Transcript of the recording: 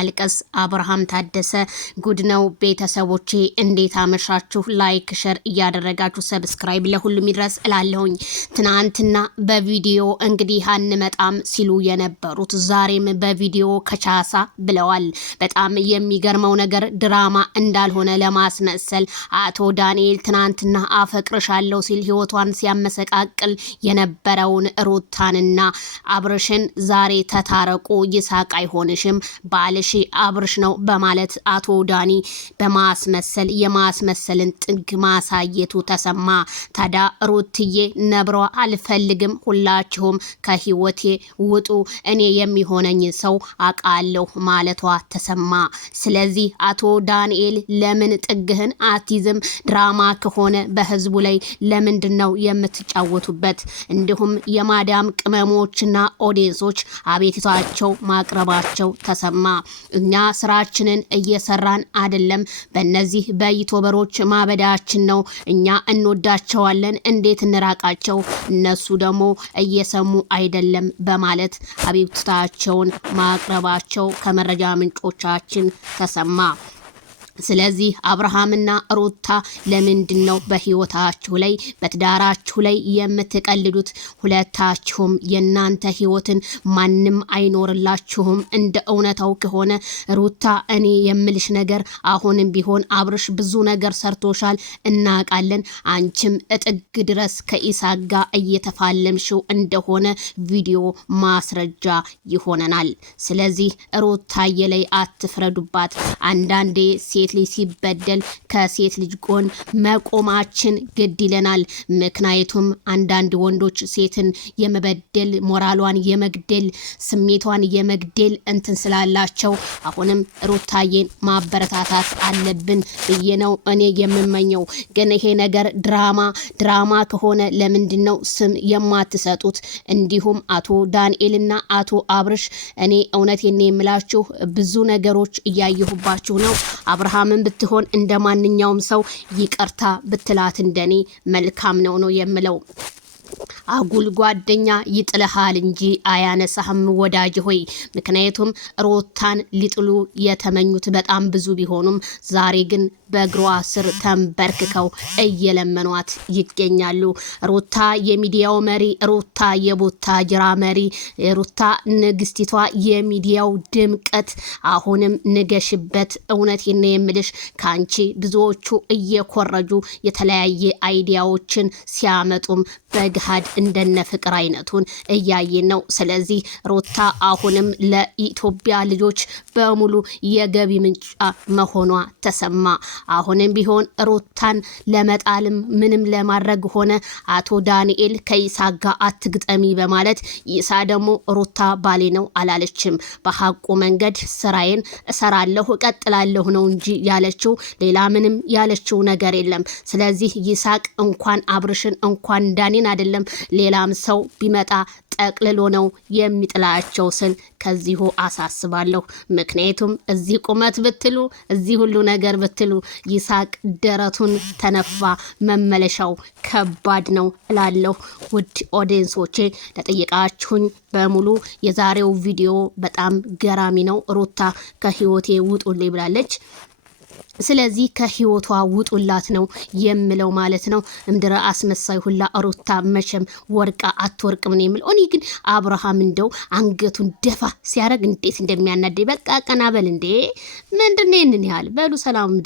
አልቀስ አብርሃም ታደሰ ጉድ ነው። ቤተሰቦቼ እንዴት አመሻችሁ? ላይክ ሸር እያደረጋችሁ ሰብስክራይብ ለሁሉም ይድረስ እላለሁኝ። ትናንትና በቪዲዮ እንግዲህ አንመጣም ሲሉ የነበሩት ዛሬም በቪዲዮ ከቻሳ ብለዋል። በጣም የሚገርመው ነገር ድራማ እንዳልሆነ ለማስመሰል አቶ ዳንኤል ትናንትና አፈቅርሻለሁ ሲል ህይወቷን ሲያመሰቃቅል የነበረውን ሩታንና አብርሽን ዛሬ ተታረቁ፣ ይሳቅ አይሆንሽም ባልሽ አብርሽ ነው በማለት አቶ ዳኒ በማስመሰል የማስመሰልን ጥግ ማሳየቱ ተሰማ። ታዲያ ሩትዬ ነብሯ አልፈልግም፣ ሁላችሁም ከህይወቴ ውጡ፣ እኔ የሚሆነኝ ሰው አቃለሁ ማለቷ ተሰማ። ስለዚህ አቶ ዳንኤል ለምን ጥግህን አትይዝም? ድራማ ከሆነ በህዝቡ ላይ ለምንድነው የምትጫወቱበት? እንዲሁም የማዳም ቅመሞችና ኦዲየንሶች አቤቱታቸው ማቅረባቸው ተሰማ። እኛ ስራችንን እየሰራን አይደለም፣ በእነዚህ በዩቲዩበሮች ማበዳችን ነው። እኛ እንወዳቸዋለን፣ እንዴት እንራቃቸው? እነሱ ደግሞ እየሰሙ አይደለም በማለት አቤቱታቸውን ማቅረባቸው ከመረጃ ምንጮቻችን ተሰማ። ስለዚህ አብርሃምና ሩታ ለምንድነው በህይወታችሁ ላይ በትዳራችሁ ላይ የምትቀልዱት? ሁለታችሁም የናንተ ህይወትን ማንም አይኖርላችሁም። እንደ እውነታው ከሆነ ሩታ እኔ የምልሽ ነገር አሁንም ቢሆን አብርሽ ብዙ ነገር ሰርቶሻል እናቃለን። አንቺም እጥግ ድረስ ከኢሳቅ ጋር እየተፋለምሽው እንደሆነ ቪዲዮ ማስረጃ ይሆነናል። ስለዚህ ሩታዬ ላይ አትፍረዱባት። አንዳንዴ ሴት ልጅ ሲበደል ከሴት ልጅ ጎን መቆማችን ግድ ይለናል። ምክንያቱም አንዳንድ ወንዶች ሴትን የመበደል ሞራሏን የመግደል ስሜቷን የመግደል እንትን ስላላቸው አሁንም ሩታዬን ማበረታታት አለብን ብዬ ነው እኔ የምመኘው። ግን ይሄ ነገር ድራማ ከሆነ ለምንድነው ስም የማትሰጡት? እንዲሁም አቶ ዳንኤልና አቶ አብርሽ እኔ እውነቴን የምላችሁ ብዙ ነገሮች እያየሁባችሁ ነው። አብርሃምን ብትሆን እንደ ማንኛውም ሰው ይቅርታ ብትላት እንደኔ መልካም ነው የምለው። አጉል ጓደኛ ይጥልሃል እንጂ አያነሳህም ወዳጅ ሆይ። ምክንያቱም ሩታን ሊጥሉ የተመኙት በጣም ብዙ ቢሆኑም ዛሬ ግን በእግሯ ስር ተንበርክከው እየለመኗት ይገኛሉ። ሩታ የሚዲያው መሪ፣ ሩታ የቡታጅራ መሪ፣ ሩታ ንግስቲቷ የሚዲያው ድምቀት፣ አሁንም ንገሽበት። እውነቴን ነው የምልሽ፣ ካንቺ ብዙዎቹ እየኮረጁ የተለያየ አይዲያዎችን ሲያመጡም በግሃድ እንደነ ፍቅር አይነቱን እያየን ነው። ስለዚህ ሩታ አሁንም ለኢትዮጵያ ልጆች በሙሉ የገቢ ምንጭ መሆኗ ተሰማ። አሁንም ቢሆን ሩታን ለመጣልም ምንም ለማድረግ ሆነ አቶ ዳንኤል ከኢሳቅ ጋር አትግጠሚ በማለት ኢሳ ደግሞ ሩታ ባሌ ነው አላለችም። በሐቁ መንገድ ስራዬን እሰራለሁ እቀጥላለሁ ነው እንጂ ያለችው ሌላ ምንም ያለችው ነገር የለም። ስለዚህ ኢሳቅ እንኳን አብርሽን እንኳን ዳኒን አይደለም ሌላም ሰው ቢመጣ ጠቅልሎ ነው የሚጥላቸው ስል ከዚሁ አሳስባለሁ። ምክንያቱም እዚህ ቁመት ብትሉ እዚህ ሁሉ ነገር ብትሉ ኢሳቅ ደረቱን ተነፋ፣ መመለሻው ከባድ ነው እላለሁ። ውድ ኦዲየንሶቼ ለጠየቃችሁኝ በሙሉ የዛሬው ቪዲዮ በጣም ገራሚ ነው። ሩታ ከህይወቴ ውጡልኝ ብላለች። ስለዚህ ከህይወቷ ውጡላት ነው የምለው ማለት ነው። እምድረ አስመሳይ ሁላ ሩታ መቼም ወርቃ አትወርቅም ነው የምለው። እኔ ግን አብርሃም እንደው አንገቱን ደፋ ሲያደርግ እንዴት እንደሚያናደኝ በቃ ቀና በል እንዴ! ምንድነው ይሄንን ያህል? በሉ ሰላም።